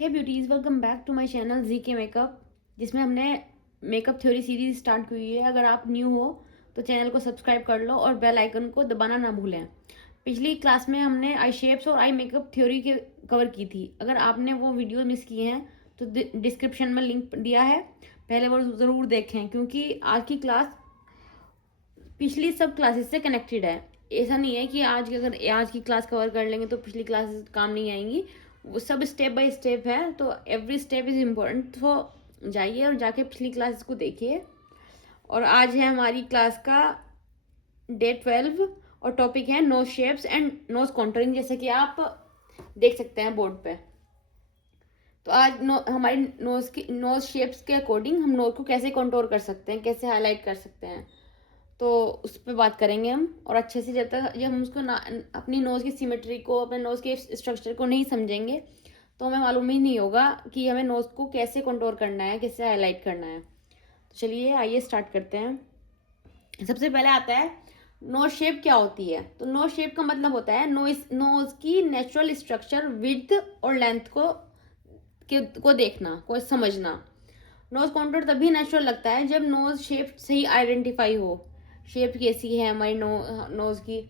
Hey beauties, welcome back to my channel G K makeup, जिसमें हमने makeup theory series start की हुई है। अगर आप न्यू हो तो चैनल को सब्सक्राइब कर लो और बेल आइकन को दबाना ना भूलें। पिछली क्लास में हमने आई शेप्स और आई मेकअप थ्योरी के कवर की थी। अगर आपने वो वीडियो मिस किए हैं तो डिस्क्रिप्शन में लिंक दिया है, पहले वो ज़रूर देखें, क्योंकि आज की क्लास पिछली सब क्लासेस से कनेक्टेड है। ऐसा नहीं है कि अगर आज की क्लास कवर कर लेंगे तो पिछली क्लासेस काम नहीं आएंगी। वो सब स्टेप बाय स्टेप है, तो एवरी स्टेप इज़ इम्पोर्टेंट। तो जाइए और जाके पिछली क्लासेस को देखिए। और आज है हमारी क्लास का डे 12 और टॉपिक है nose shapes and nose contouring, जैसे कि आप देख सकते हैं बोर्ड पे। तो आज हमारी नोज शेप्स के अकॉर्डिंग हम नोज को कैसे कंटूर कर सकते हैं, कैसे हाईलाइट कर सकते हैं, तो उस पर बात करेंगे हम। और अच्छे से जब हम उसको अपनी नोज़ की सिमेट्री को, अपने नोज़ के स्ट्रक्चर को नहीं समझेंगे तो हमें मालूम ही नहीं होगा कि हमें नोज़ को कैसे कंटूर करना है, कैसे हाईलाइट करना है। तो चलिए आइए स्टार्ट करते हैं। सबसे पहले आता है नोज शेप क्या होती है। तो नोज शेप का मतलब होता है नोज की नेचुरल स्ट्रक्चर, विड्थ और लेंथ को देखना, को समझना। नोज कॉन्टूर तभी नेचुरल लगता है जब नोज शेप सही आइडेंटिफाई हो, शेप कैसी है हमारी नोज की,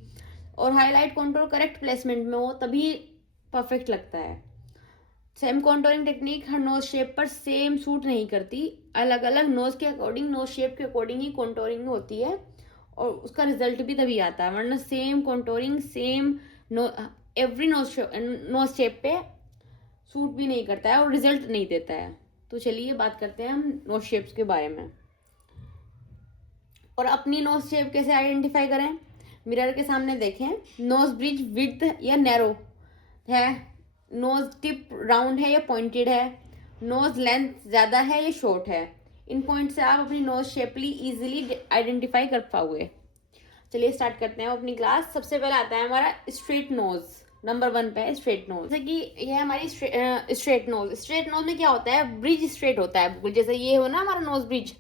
और हाईलाइट कॉन्टूर करेक्ट प्लेसमेंट में हो, तभी परफेक्ट लगता है। Same contouring technique her nose shape पर सेम सूट नहीं करती। अलग अलग नोज के अकॉर्डिंग, नोज शेप के अकॉर्डिंग ही कॉन्टूरिंग होती है और उसका रिजल्ट भी तभी आता है, वरना same contouring same every nose shape पे सूट भी नहीं करता है और रिजल्ट नहीं देता है। तो चलिए बात करते हैं हम नोज शेप्स के बारे में। और अपनी नोज शेप कैसे आइडेंटिफाई करें। मिरर के सामने देखें, नोज ब्रिज विड्थ या नैरो है, नोज टिप राउंड है या पॉइंटेड है, नोज लेंथ ज़्यादा है या शॉर्ट है। इन पॉइंट से आप अपनी नोज शेपली इजीली आइडेंटिफाई कर पाओगे। चलिए स्टार्ट करते हैं अपनी क्लास। सबसे पहले आता है हमारा स्ट्रेट नोज। नंबर 1 पे है स्ट्रेट नोज। जैसे कि ये हमारी स्ट्रेट नोज। स्ट्रेट नोज में क्या होता है, ब्रिज स्ट्रेट होता है बिल्कुल, जैसे ये हो ना हमारा नोज ब्रिज,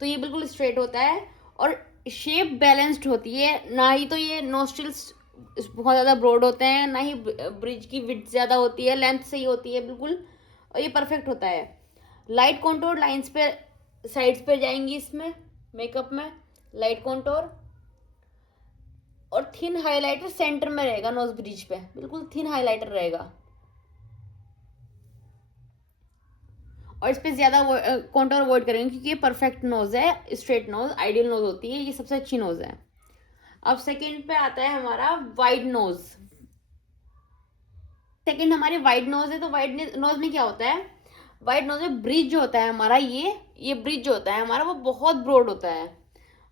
तो ये बिल्कुल स्ट्रेट होता है और शेप बैलेंस्ड होती है। ना ही तो ये नोस्ट्रिल्स बहुत ज़्यादा ब्रॉड होते हैं, ना ही ब्रिज की विड्थ ज़्यादा होती है, लेंथ सही होती है बिल्कुल, और ये परफेक्ट होता है। लाइट कॉन्टोर लाइंस पे साइड्स पे जाएंगी इसमें मेकअप में, लाइट कॉन्टोर और थिन हाइलाइटर सेंटर में रहेगा। नोज ब्रिज पे बिल्कुल थिन हाइलाइटर रहेगा और इस पर ज़्यादा कॉन्टोर अवॉइड करेंगे, क्योंकि ये परफेक्ट नोज है, स्ट्रेट नोज आइडियल नोज होती है, ये सबसे अच्छी नोज है। अब सेकंड पे आता है हमारा वाइड नोज। सेकंड हमारी वाइड नोज है। तो वाइड नोज में क्या होता है, वाइड नोज में ब्रिज जो होता है हमारा, ये ब्रिज जो होता है हमारा वो बहुत ब्रॉड होता है,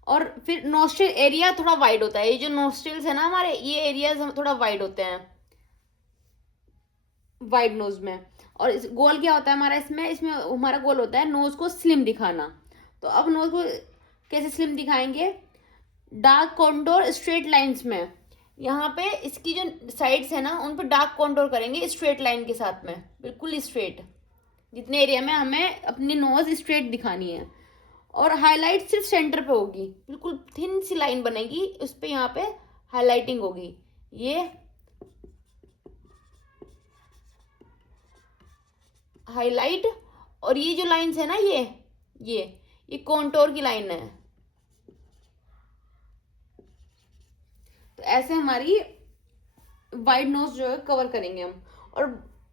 और फिर नोस्ट्रिल एरिया थोड़ा वाइड होता है। ये जो नोस्ट्रिल्स है ना हमारे, ये एरियाज थोड़ा वाइड होते हैं वाइड नोज में। और इस गोल क्या होता है हमारा, इसमें हमारा गोल होता है नोज को स्लिम दिखाना। तो अब नोज को कैसे स्लिम दिखाएंगे, डार्क कॉन्टोर स्ट्रेट लाइंस में, यहाँ पे इसकी जो साइड्स है ना उन पे डार्क कॉन्टोर करेंगे स्ट्रेट लाइन के साथ में, बिल्कुल स्ट्रेट, जितने एरिया में हमें अपनी नोज स्ट्रेट दिखानी है। और हाईलाइट सिर्फ सेंटर पे होगी, बिल्कुल थिन सी लाइन बनेगी, उस पे यहाँ पे हाईलाइटिंग होगी। ये हाईलाइट, और ये जो लाइंस है ना, ये कॉन्टोर की लाइन है। तो ऐसे हमारी वाइड नोज जो है कवर करेंगे हम। और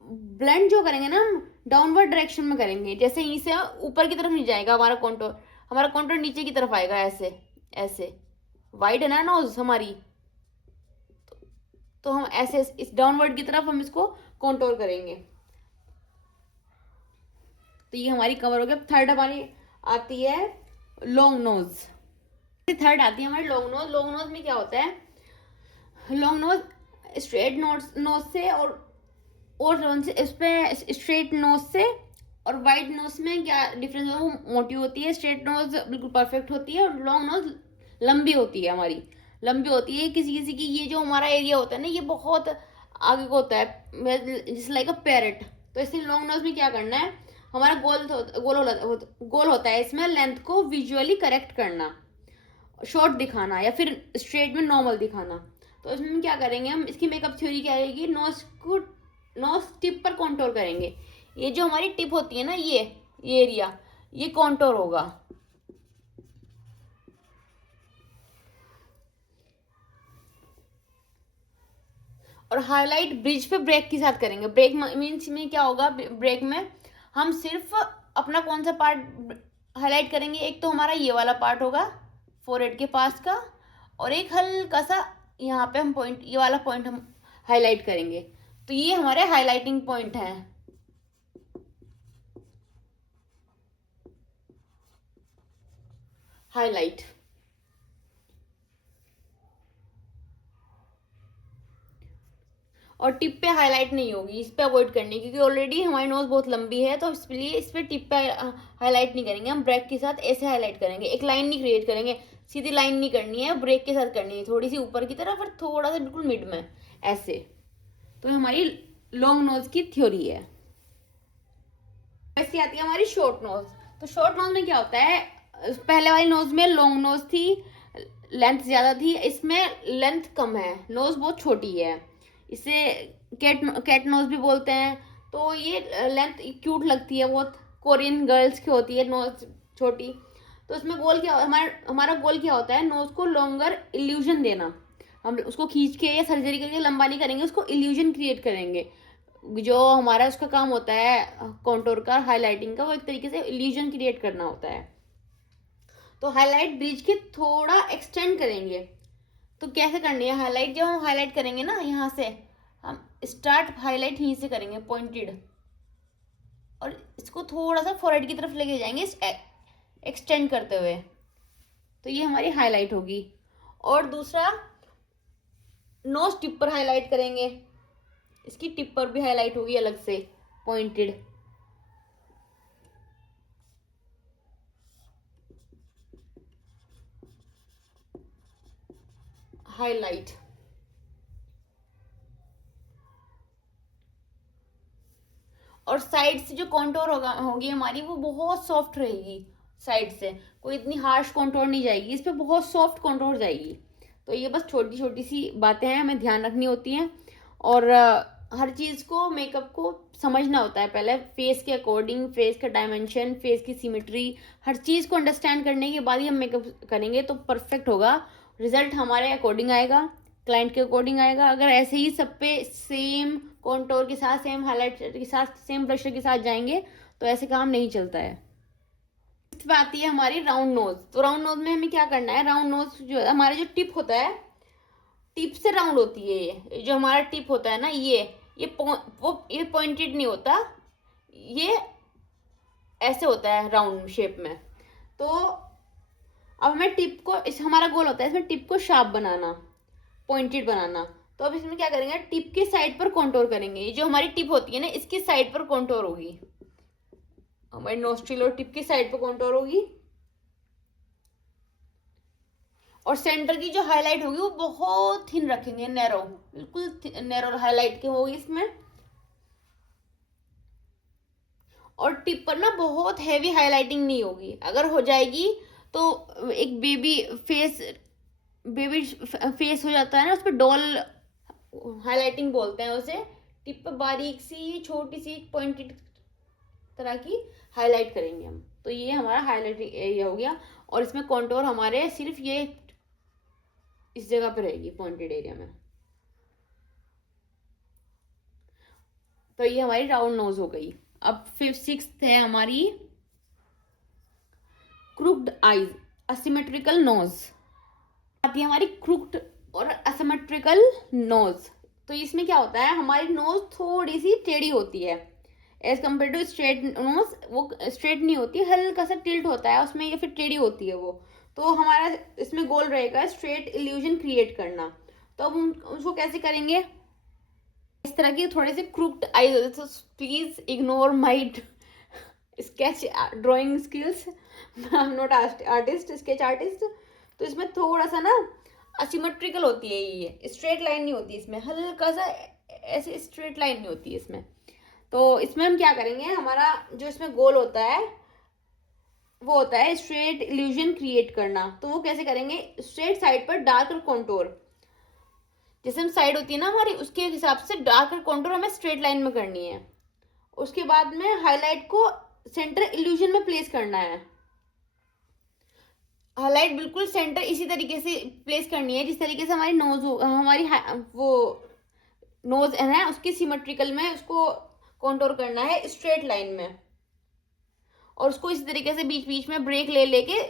ब्लेंड जो करेंगे ना हम डाउनवर्ड डायरेक्शन में करेंगे, जैसे यहीं से ऊपर की तरफ नहीं जाएगा हमारा कॉन्टोर, हमारा कॉन्टोर नीचे की तरफ आएगा, ऐसे ऐसे। वाइड है ना नोज हमारी, तो हम ऐसे इस डाउनवर्ड की तरफ हम इसको कॉन्टोर करेंगे। तो ये हमारी कवर हो गया। थर्ड हमारी आती है लॉन्ग नोज। थर्ड आती है हमारी लॉन्ग नोज। लॉन्ग नोज में क्या होता है, लॉन्ग नोज स्ट्रेट नोज से और इस पे स्ट्रेट नोज से और वाइड नोज में क्या डिफरेंस है, वो मोटी होती है, स्ट्रेट नोज बिल्कुल परफेक्ट होती है, और लॉन्ग नोज लंबी होती है हमारी, लंबी होती है। किसी किसी की ये जो हमारा एरिया होता है ना, ये बहुत आगे को होता है, जैसे लाइक अ पैरेट। तो इसलिए लॉन्ग नोज में क्या करना है, हमारा गोल होता है इसमें लेंथ को विजुअली करेक्ट करना, शॉर्ट दिखाना या फिर स्ट्रेट में नॉर्मल दिखाना। तो इसमें क्या करेंगे हम, इसकी मेकअप थ्योरी क्या रहेगी, नोज टिप पर कॉन्टोर करेंगे। ये जो हमारी टिप होती है ना, ये एरिया, ये कॉन्टोर होगा। और हाईलाइट ब्रिज पे ब्रेक के साथ करेंगे। ब्रेक मीन्स में क्या होगा, ब्रेक में हम सिर्फ अपना कौन सा पार्ट हाईलाइट करेंगे, एक तो हमारा ये वाला पार्ट होगा फोरहेड के पास का, और एक हल्का सा यहाँ पे हम पॉइंट, ये वाला पॉइंट हम हाईलाइट करेंगे। तो ये हमारे हाईलाइटिंग पॉइंट हैं। हाईलाइट, और टिप पे हाईलाइट नहीं होगी, इस पे अवॉइड करनी, क्योंकि ऑलरेडी हमारी नोज बहुत लंबी है, तो इसलिए इस पे टिप पे हाईलाइट नहीं करेंगे। हम ब्रेक के साथ ऐसे हाईलाइट करेंगे, एक लाइन नहीं क्रिएट करेंगे, सीधी लाइन नहीं करनी है, ब्रेक के साथ करनी है, थोड़ी सी ऊपर की तरफ और थोड़ा सा बिल्कुल मिड में ऐसे। तो हमारी लॉन्ग नोज की थ्योरी है। ऐसी आती है हमारी शॉर्ट नोज। तो शॉर्ट नोज में क्या होता है, पहले वाली नोज में लॉन्ग नोज थी, लेंथ ज्यादा थी, इसमें लेंथ कम है, नोज बहुत छोटी है, इसे कैट नोज भी बोलते हैं। तो ये लेंथ क्यूट लगती है बहुत, कोरियन गर्ल्स की होती है नोज छोटी। तो इसमें गोल क्या, हमारा गोल क्या होता है, नोज को लॉन्गर इल्यूजन देना। हम उसको खींच के या सर्जरी करके लंबा नहीं करेंगे, उसको इल्यूजन क्रिएट करेंगे। जो हमारा उसका काम होता है कॉन्टोर का, हाईलाइटिंग का, वो एक तरीके से इल्यूजन क्रिएट करना होता है। तो हाईलाइट ब्रिज के थोड़ा एक्सटेंड करेंगे। तो कैसे करनी है हाईलाइट, जब हम हाईलाइट करेंगे ना, यहाँ से हम स्टार्ट हाईलाइट यहीं से करेंगे पॉइंटेड, और इसको थोड़ा सा फोरहेड की तरफ लेके जाएंगे एक्सटेंड करते हुए। तो ये हमारी हाईलाइट होगी। और दूसरा, नोज टिप पर हाईलाइट करेंगे, इसकी टिप पर भी हाईलाइट होगी अलग से पॉइंटेड। हाईलाइट, और साइड से जो कॉन्टोर होगी हमारी, वो बहुत सॉफ्ट रहेगी। साइड से कोई इतनी हार्श कॉन्टोर नहीं जाएगी, इस पर बहुत सॉफ्ट कॉन्टोर जाएगी। तो ये बस छोटी छोटी सी बातें हैं, हमें ध्यान रखनी होती हैं। और हर चीज़ को, मेकअप को समझना होता है पहले, फेस के अकॉर्डिंग, फेस का डायमेंशन, फेस की सिमेट्री, हर चीज़ को अंडरस्टैंड करने के बाद ही हम मेकअप करेंगे तो परफेक्ट होगा। रिजल्ट हमारे अकॉर्डिंग आएगा, क्लाइंट के अकॉर्डिंग आएगा। अगर ऐसे ही सब पे सेम कॉन्टोर के साथ, सेम हाईलाइट के साथ, सेम ब्लशर के साथ जाएंगे तो ऐसे काम नहीं चलता है। इस पे आती है हमारी राउंड नोज। तो राउंड नोज में हमें क्या करना है, राउंड नोज जो है, हमारा जो टिप होता है, टिप से राउंड होती है। ये जो हमारा टिप होता है ना, ये पॉइंटेड नहीं होता, ये ऐसे होता है राउंड शेप में। तो अब हमें टिप को, इस हमारा गोल होता है इसमें टिप को शार्प बनाना, पॉइंटेड बनाना। तो अब इसमें क्या करेंगे, टिप के साइड पर कॉन्टोर करेंगे। ये जो हमारी टिप होती है ना, इसकी साइड पर कॉन्टोर होगी, हमारी नोस्ट्रिल और टिप की साइड पर कॉन्टोर होगी। और सेंटर की जो हाईलाइट होगी वो बहुत थिन रखेंगे, नैरो, बिल्कुल नैरो हाईलाइट की होगी इसमें। और टिप पर ना बहुत हैवी हाईलाइटिंग नहीं होगी, अगर हो जाएगी तो एक बेबी फेस हो जाता है ना, उस पर डॉल हाईलाइटिंग बोलते हैं उसे। टिप पर बारीक सी छोटी सी पॉइंटेड तरह की हाईलाइट करेंगे हम। तो ये हमारा हाईलाइट एरिया हो गया। और इसमें कॉन्टोर हमारे सिर्फ ये इस जगह पे रहेगी पॉइंटेड एरिया में। तो ये हमारी राउंड नोज हो गई। अब सिक्स्थ है हमारी क्रूक्ड आईज, असिमेट्रिकल नोज। आती है हमारी क्रूक्ड और असिमेट्रिकल नोज। तो इसमें क्या होता है, हमारी नोज थोड़ी सी टेढ़ी होती है as compare to straight nose. वो स्ट्रेट नहीं होती, हल्का सा टिल्ट होता है उसमें, या फिर टेढ़ी होती है वो। तो हमारा इसमें गोल रहेगा स्ट्रेट इल्यूजन क्रिएट करना। तो अब उसको कैसे करेंगे, इस तरह की थोड़े से क्रूक्ड आईज होते, तो please ignore my sketch drawing skills, I am not artist, sketch artist. तो इसमें थोड़ा सा ना असिमेट्रिकल होती है, ये स्ट्रेट लाइन नहीं होती इसमें, हल्का सा ऐसे स्ट्रेट लाइन नहीं होती है इसमें। तो इसमें हम क्या करेंगे, हमारा जो इसमें गोल होता है वो होता है स्ट्रेट इल्यूजन क्रिएट करना। तो वो कैसे करेंगे, स्ट्रेट साइड पर डार्कर कॉन्टोर, जैसे हम साइड होती है ना हमारी, उसके हिसाब से डार्कर कॉन्टोर हमें स्ट्रेट लाइन में करनी है। उसके बाद में हाईलाइट को सेंटर इल्यूजन में प्लेस करना है। हाईलाइट बिल्कुल सेंटर इसी तरीके से प्लेस करनी है जिस तरीके से हमारी नोज हो, हमारी वो नोज है ना, उसकी सिमेट्रिकल में उसको कॉन्टोर करना है स्ट्रेट लाइन में, और उसको इसी तरीके से बीच बीच में ब्रेक ले लेके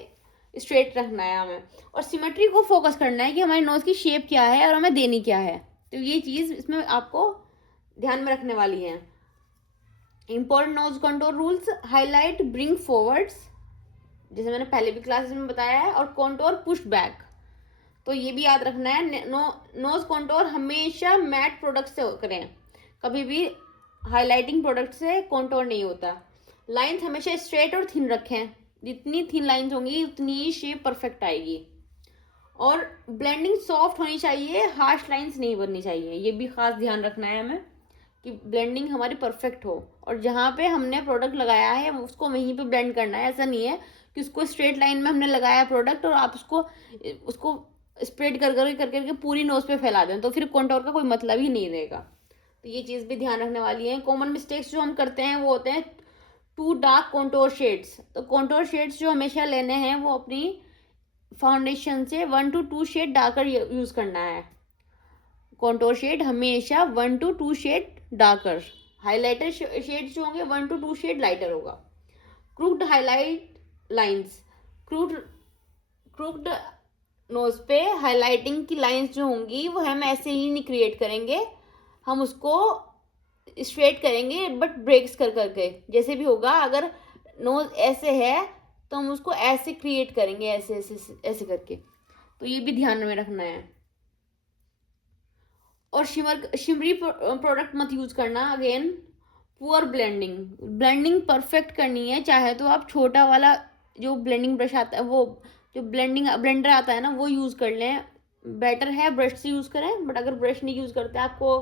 स्ट्रेट रखना है हमें, और सिमेट्री को फोकस करना है कि हमारी नोज की शेप क्या है और हमें देनी क्या है। तो ये चीज़ इसमें आपको ध्यान में रखने वाली है। Important nose contour rules, highlight bring forwards, जैसे मैंने पहले भी क्लासेस में बताया है, और कॉन्टोर पुश बैक। तो ये भी याद रखना है, नोज कॉन्टोर हमेशा मैट प्रोडक्ट से करें, कभी भी हाईलाइटिंग प्रोडक्ट से कॉन्टोर नहीं होता। लाइंस हमेशा स्ट्रेट और थिन रखें, जितनी थिन लाइंस होंगी उतनी ही शेप परफेक्ट आएगी। और ब्लेंडिंग सॉफ्ट होनी चाहिए, हार्श लाइंस नहीं बननी चाहिए, ये भी खास ध्यान रखना है हमें कि ब्लेंडिंग हमारी परफेक्ट हो, और जहाँ पे हमने प्रोडक्ट लगाया है उसको वहीं पे ब्लेंड करना है। ऐसा नहीं है कि उसको स्ट्रेट लाइन में हमने लगाया प्रोडक्ट और आप उसको स्प्रेड कर करके पूरी नोज पे फैला दें, तो फिर कॉन्टोर का कोई मतलब ही नहीं रहेगा। तो ये चीज़ भी ध्यान रखने वाली है। कॉमन मिस्टेक्स जो हम करते हैं वो होते हैं टू डार्क कॉन्टोर शेड्स। तो कॉन्टोर शेड्स जो हमेशा लेने हैं वो अपनी फाउंडेशन से 1 to 2 शेड डार्कर यूज़ करना है। कॉन्टोर शेड हमेशा 1 to 2 shade darker, highlighter shades जो होंगे 1 to 2 शेड लाइटर होगा। Crooked highlight lines, crooked nose पे हाईलाइटिंग की लाइंस जो होंगी वो हम ऐसे ही नहीं क्रिएट करेंगे, हम उसको स्ट्रेट करेंगे बट ब्रेक्स कर करके, जैसे भी होगा। अगर नोज ऐसे है तो हम उसको ऐसे क्रिएट करेंगे, ऐसे ऐसे ऐसे करके। तो ये भी ध्यान में रखना है। और शिमरी प्रोडक्ट मत यूज करना। Again poor blending, blending perfect करनी है, चाहे तो आप छोटा वाला जो ब्लेंडिंग ब्रश आता है, वो जो ब्लेंडर आता है ना, वो यूज़ कर लें। बेटर है ब्रश से यूज़ करें, बट अगर ब्रश नहीं यूज़ करते आपको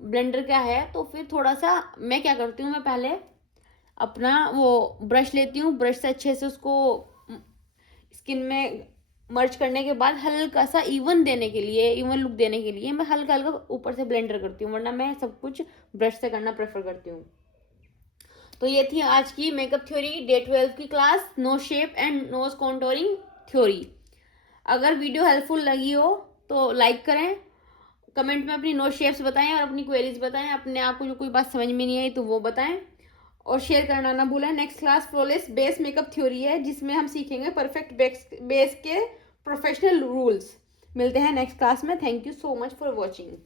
ब्लेंडर क्या है, तो फिर थोड़ा सा मैं क्या करती हूँ, मैं पहले अपना वो ब्रश लेती हूँ, ब्रश से अच्छे से उसको स्किन में मर्ज करने के बाद हल्का सा इवन लुक देने के लिए मैं हल्का हल्का ऊपर से ब्लेंडर करती हूँ, वरना मैं सब कुछ ब्रश से करना प्रेफर करती हूँ। तो ये थी आज की मेकअप थ्योरी डे 12 की class, nose shape and nose contouring theory. अगर वीडियो हेल्पफुल लगी हो तो लाइक करें, कमेंट में अपनी नोज शेप्स बताएं और अपनी क्वेरीज बताएं, अपने आप को जो कोई बात समझ में नहीं आई तो वो बताएं, और शेयर करना ना भूलें। Next class flawless base makeup theory है, जिसमें हम सीखेंगे परफेक्ट बेस के प्रोफेशनल रूल्स। मिलते हैं नेक्स्ट क्लास में। Thank you so much for watching.